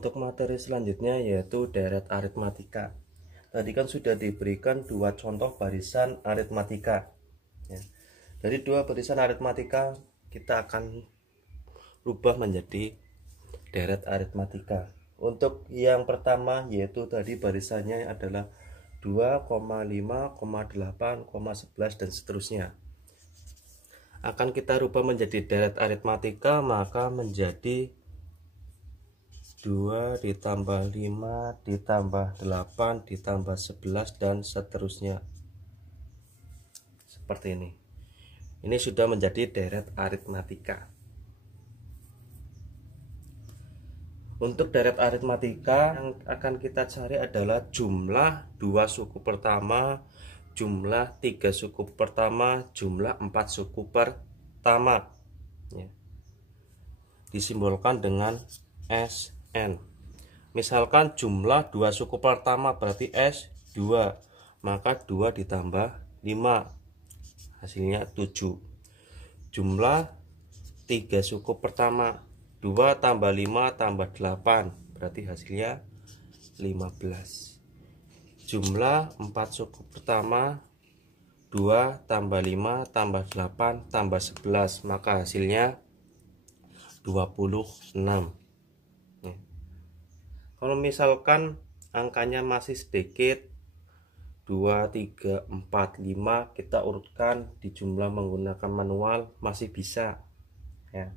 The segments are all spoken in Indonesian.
Untuk materi selanjutnya yaitu deret aritmatika. Tadi kan sudah diberikan dua contoh barisan aritmatika ya. Dari dua barisan aritmatika kita akan rubah menjadi deret aritmatika. Untuk yang pertama yaitu tadi barisannya adalah 2, 5, 8, 11 dan seterusnya. Akan kita rubah menjadi deret aritmatika, maka menjadi 2 ditambah 5 ditambah 8 ditambah 11 dan seterusnya. Seperti ini. Ini sudah menjadi deret aritmatika. Untuk deret aritmatika yang akan kita cari adalah jumlah 2 suku pertama, jumlah 3 suku pertama, jumlah 4 suku pertama ya. Disimbolkan dengan SN. Misalkan jumlah 2 suku pertama berarti S2, maka 2 ditambah 5 hasilnya 7. Jumlah 3 suku pertama 2 tambah 5 tambah 8 berarti hasilnya 15. Jumlah 4 suku pertama 2 tambah 5 tambah 8 tambah 11 maka hasilnya 26 ya. Kalau misalkan angkanya masih sedikit 2, 3, 4, 5 kita urutkan di jumlah menggunakan manual masih bisa ya.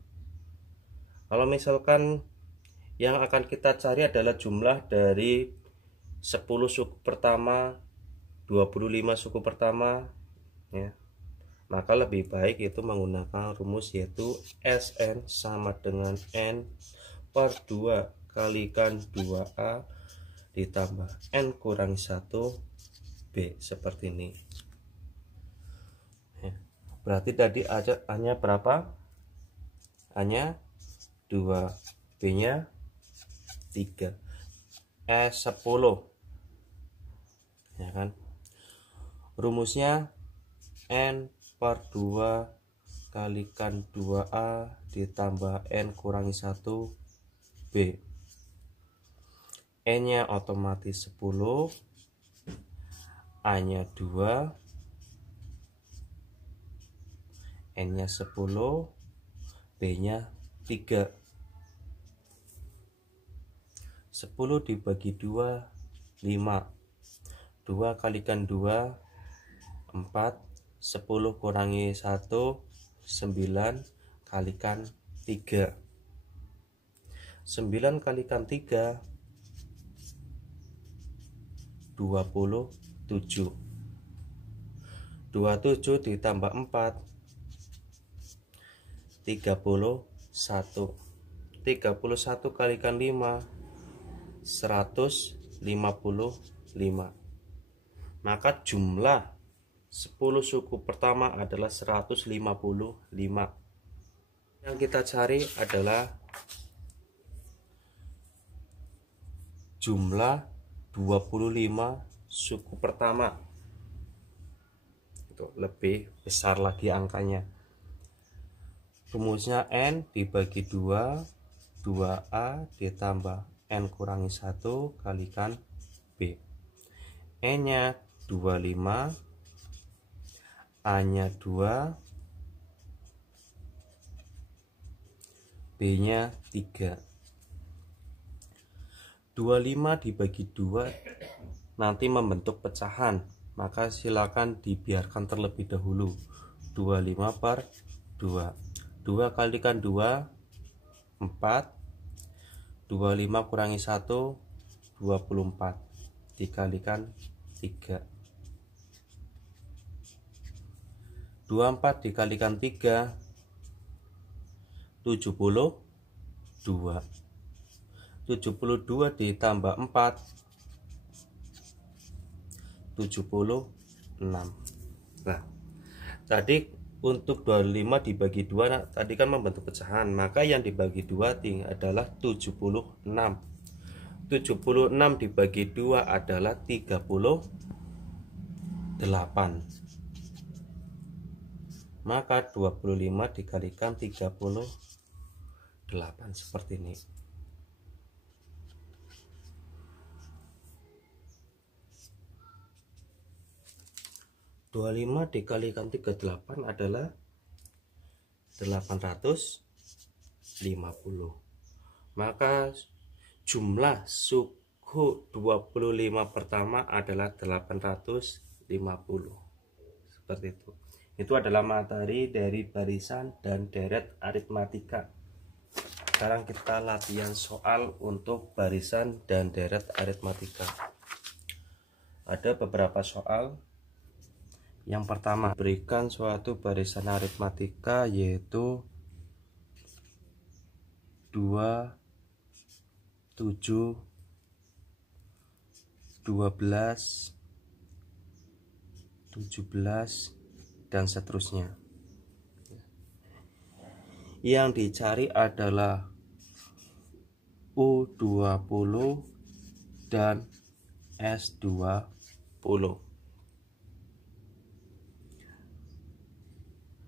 Kalau misalkan yang akan kita cari adalah jumlah dari 10 suku pertama, 25 suku pertama ya, maka lebih baik itu menggunakan rumus yaitu SN sama dengan N per 2 kalikan 2A ditambah N kurangi 1 B seperti ini ya. Berarti tadi A-nya berapa? A-nya 2, B-nya 3, S10 ya kan. Rumusnya N per 2 kalikan 2A ditambah N kurangi 1 B. N-nya otomatis 10, A-nya 2, N-nya 10, B-nya 3. 10 dibagi 2 5, 2 kalikan 2 4, 10 kurangi 1 9 kalikan 3, 9 kalikan 3 27, 27 ditambah 4 31, 31 kalikan 5 155. Maka jumlah 10 suku pertama adalah 155. Yang kita cari adalah jumlah 25 suku pertama. Itu lebih besar lagi angkanya. Rumusnya N dibagi 2, 2A ditambah N kurangi 1 kalikan B. N-nya 25, A-nya 2, B-nya 3. 25 dibagi 2 nanti membentuk pecahan, maka silakan dibiarkan terlebih dahulu. 25 per 2, 2 kalikan 2 4, 25 kurangi 1 24 dikalikan 3, 24 dikalikan 3 72, 72 ditambah 4 76. Nah tadi untuk 25 dibagi 2 nah, tadi kan membentuk pecahan, maka yang dibagi 2 adalah 76. 76 dibagi 2 adalah 38. Maka 25 dikalikan 38 seperti ini. 25 dikalikan 38 adalah 850. Maka jumlah suku 25 pertama adalah 850. Seperti itu. Itu adalah materi dari barisan dan deret aritmatika. Sekarang kita latihan soal untuk barisan dan deret aritmatika. Ada beberapa soal. Yang pertama, berikan suatu barisan aritmatika yaitu 2, 7, 12, 17, dan seterusnya. Yang dicari adalah U20 dan S20.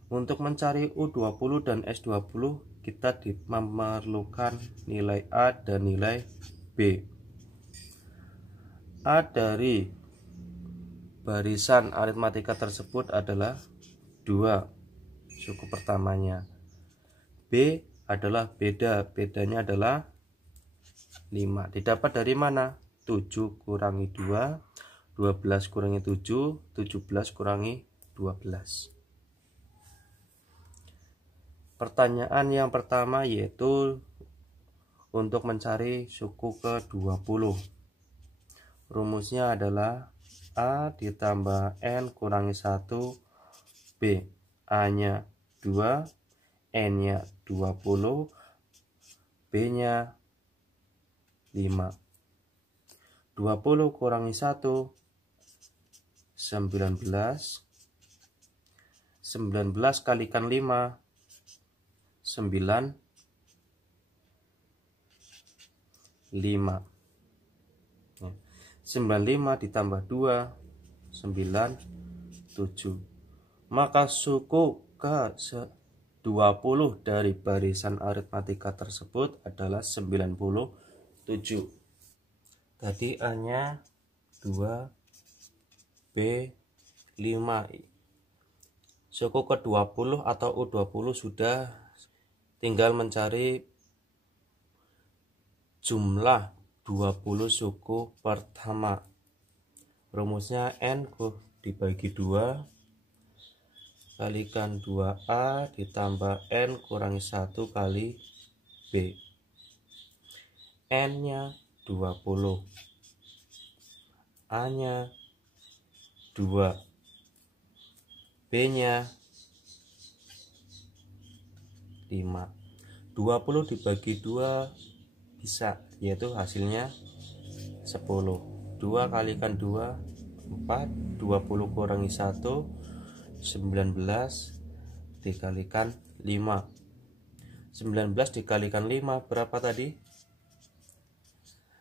Untuk mencari U20 dan S20, kita memerlukan nilai A dan nilai B. A dari barisan aritmatika tersebut adalah 2, suku pertamanya. B adalah bedanya adalah 5. Didapat dari mana? 7 kurangi 2, 12 kurangi 7, 17 kurangi 12. Pertanyaan yang pertama yaitu untuk mencari suku ke-20. Rumusnya adalah A ditambah N kurangi 1 B. A nya 2, N nya 20, B nya 5. 20 kurangi 1 19. 19 kalikan 5 9, 5. 95 ditambah 2 9, 7. Maka suku ke-20 dari barisan aritmatika tersebut adalah 97. Tadi A nya 2, B 5. Suku ke-20 atau U20 sudah, tinggal mencari jumlah 20 suku pertama. Rumusnya N dibagi 2 kalikan 2A ditambah N kurangi 1 kali B. N nya 20, A nya 2, B nya 5. 20 dibagi 2 bisa, yaitu hasilnya 10. 2 kalikan 2 4, 20 kurangi 1 19 dikalikan 5. 19 dikalikan 5 berapa tadi?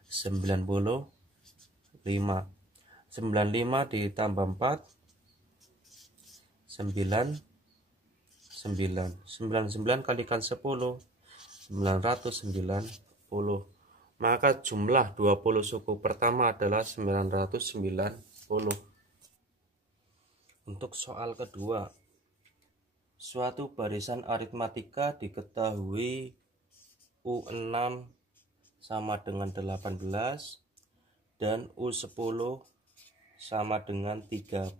95. 95 ditambah 4 99. 99 kalikan 10 990. Maka jumlah 20 suku pertama adalah 990. Untuk soal kedua, suatu barisan aritmatika diketahui U6 sama dengan 18 dan U10 sama dengan 30.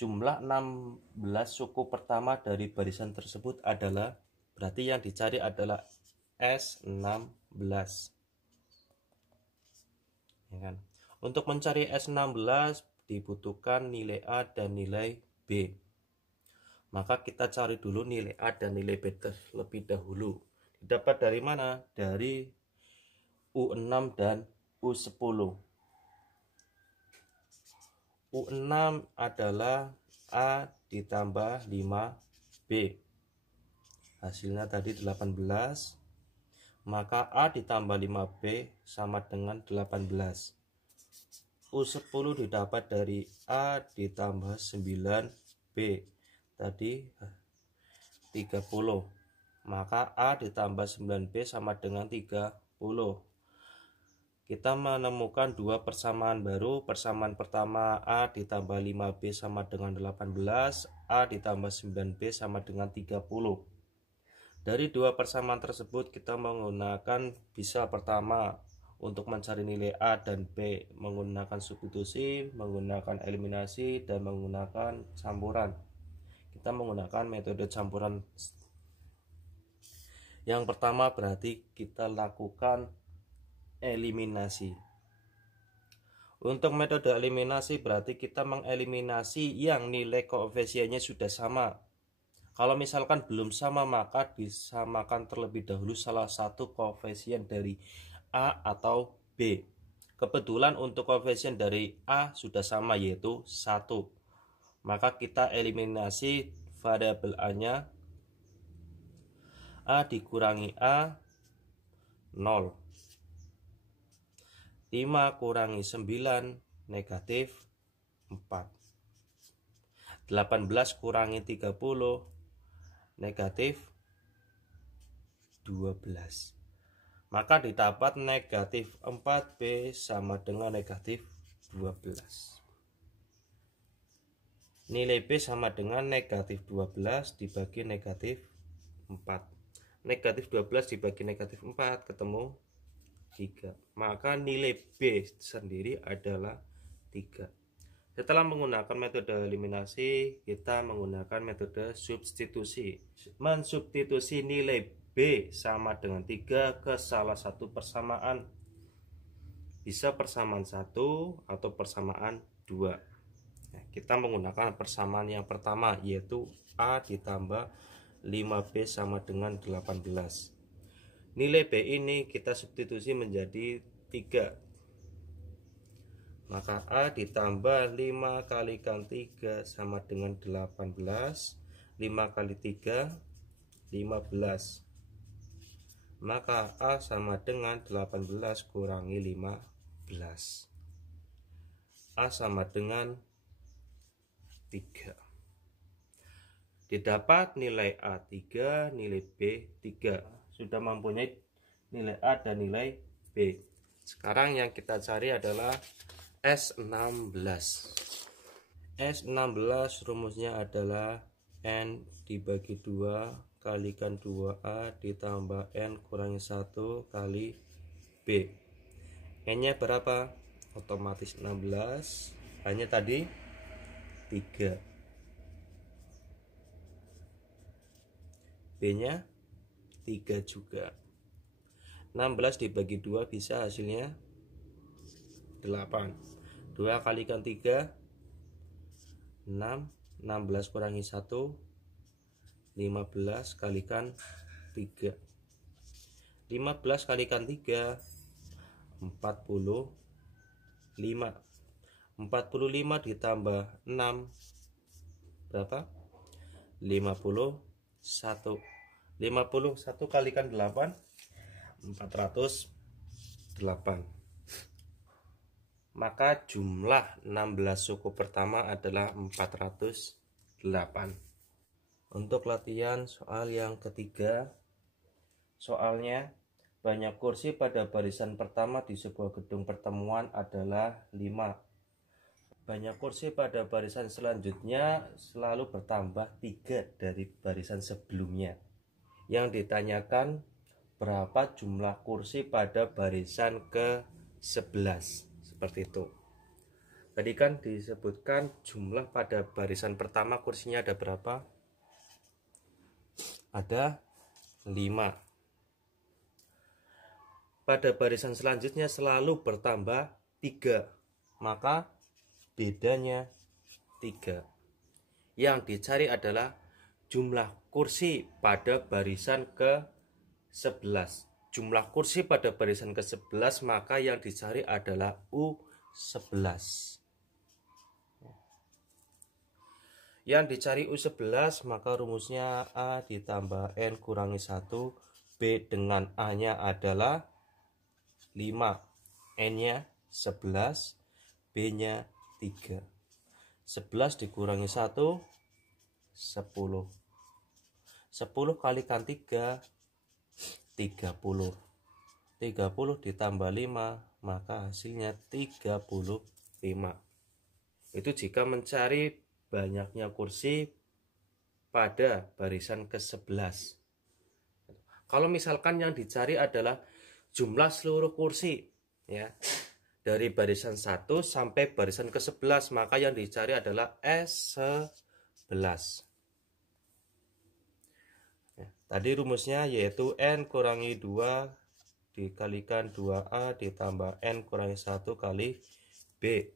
Jumlah 16 suku pertama dari barisan tersebut adalah, berarti yang dicari adalah S16. Ya kan? Untuk mencari S16 dibutuhkan nilai A dan nilai B. Maka kita cari dulu nilai A dan nilai B terlebih dahulu. Didapat dari mana? Dari U6 dan U10. U6 adalah A ditambah 5B. Hasilnya tadi 18. Maka A ditambah 5B sama dengan 18. U10 didapat dari A ditambah 9B. Tadi 30. Maka A ditambah 9B sama dengan 30. kita menemukan dua persamaan baru. Persamaan pertama A ditambah 5B sama dengan 18, A ditambah 9B sama dengan 30. Dari dua persamaan tersebut kita menggunakan bisa pertama untuk mencari nilai A dan B menggunakan substitusi, menggunakan eliminasi, dan menggunakan campuran. Kita menggunakan metode campuran. Yang pertama berarti kita lakukan eliminasi. Untuk metode eliminasi berarti kita mengeliminasi yang nilai koefisiennya sudah sama. Kalau misalkan belum sama, maka disamakan terlebih dahulu salah satu koefisien dari A atau B. Kebetulan untuk koefisien dari A sudah sama, yaitu 1. Maka kita eliminasi variabel A-nya. A dikurangi A, 0. 5 kurangi 9, negatif 4. 18 kurangi 30, negatif 12. Maka didapat negatif 4B sama dengan negatif 12. Nilai B sama dengan negatif 12 dibagi negatif 4. Negatif 12 dibagi negatif 4 ketemu 3. Maka nilai B sendiri adalah 3. Setelah menggunakan metode eliminasi, kita menggunakan metode substitusi. Mensubstitusi nilai B sama dengan 3 ke salah satu persamaan. Bisa persamaan 1 atau persamaan 2. Nah, kita menggunakan persamaan yang pertama, yaitu A ditambah 5B sama dengan 18. Nilai B ini kita substitusi menjadi 3. Maka A ditambah 5 kalikan 3 sama dengan 18. 5 kali 3, 15. Maka A sama dengan 18 kurangi 15. A sama dengan 3. Didapat nilai A 3, nilai B 3. Sudah mempunyai nilai A dan nilai B. Sekarang yang kita cari adalah S16. S16 rumusnya adalah N dibagi 2 kalikan 2A ditambah N kurangi 1 kali B. N nya berapa? Otomatis 16. Hanya tadi 3. B nya 3 juga. 16 dibagi 2 bisa hasilnya 8. 2 kalikan 3, 6. 16 kurangi 1, 15 kalikan 3. 15 kalikan 3, 45. 45 ditambah 6 berapa? 51. 51 kalikan 8, 408. Maka jumlah 16 suku pertama adalah 408. Untuk latihan soal yang ketiga, soalnya banyak kursi pada barisan pertama di sebuah gedung pertemuan adalah 5. Banyak kursi pada barisan selanjutnya selalu bertambah 3 dari barisan sebelumnya. Yang ditanyakan berapa jumlah kursi pada barisan ke-11. Seperti itu. Tadi kan disebutkan jumlah pada barisan pertama kursinya ada berapa? Ada 5. Pada barisan selanjutnya selalu bertambah 3. Maka bedanya 3. Yang dicari adalah jumlah kursi pada barisan ke-11. Jumlah kursi pada barisan ke-11, maka yang dicari adalah U11. Yang dicari U11, maka rumusnya A ditambah N kurangi 1, B dengan A-nya adalah 5, N-nya 11, B-nya 3. 11 dikurangi 1, 10. 10 kalikan 3, 30. 30 ditambah 5, maka hasilnya 35. Itu jika mencari banyaknya kursi pada barisan ke-11. Kalau misalkan yang dicari adalah jumlah seluruh kursi, ya, dari barisan 1 sampai barisan ke-11, maka yang dicari adalah S11. Ya, tadi rumusnya yaitu N kurangi 2 dikalikan 2A ditambah N kurangi 1 kali B.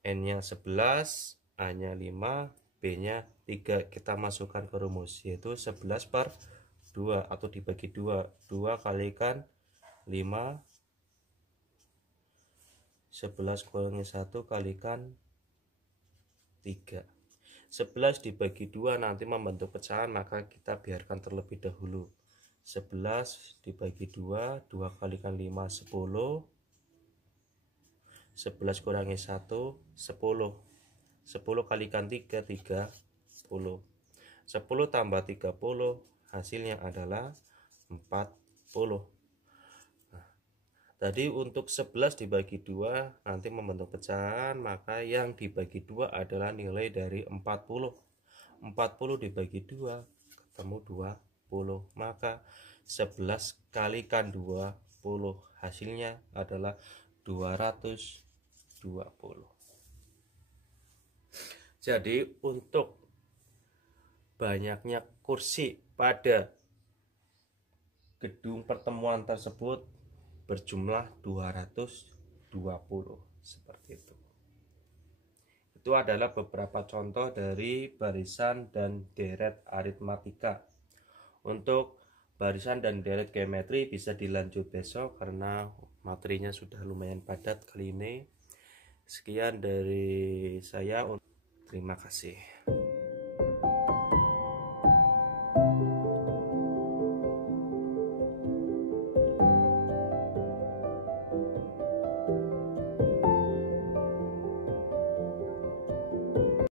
N-nya 11, A-nya 5, B-nya 3. Kita masukkan ke rumus, yaitu 11 per 2 atau dibagi 2. 2 kalikan 5, 11 kurangi 1 kalikan 3. 11 dibagi 2 nanti membentuk pecahan, maka kita biarkan terlebih dahulu. 11 dibagi 2, 2 kalikan 5, 10. 11 kurangi 1, 10. 10 kalikan 3, 30. 10 tambah 30, hasilnya adalah 40. Nah, tadi untuk 11 dibagi 2 nanti membentuk pecahan, maka yang dibagi 2 adalah nilai dari 40. 40 dibagi 2 ketemu 20, maka 11 kalikan 20, hasilnya adalah 220. Jadi untuk banyaknya kursi pada gedung pertemuan tersebut berjumlah 220, seperti itu. Itu adalah beberapa contoh dari barisan dan deret aritmatika. Untuk barisan dan deret geometri bisa dilanjut besok karena materinya sudah lumayan padat kali ini. Sekian dari saya. Terima kasih.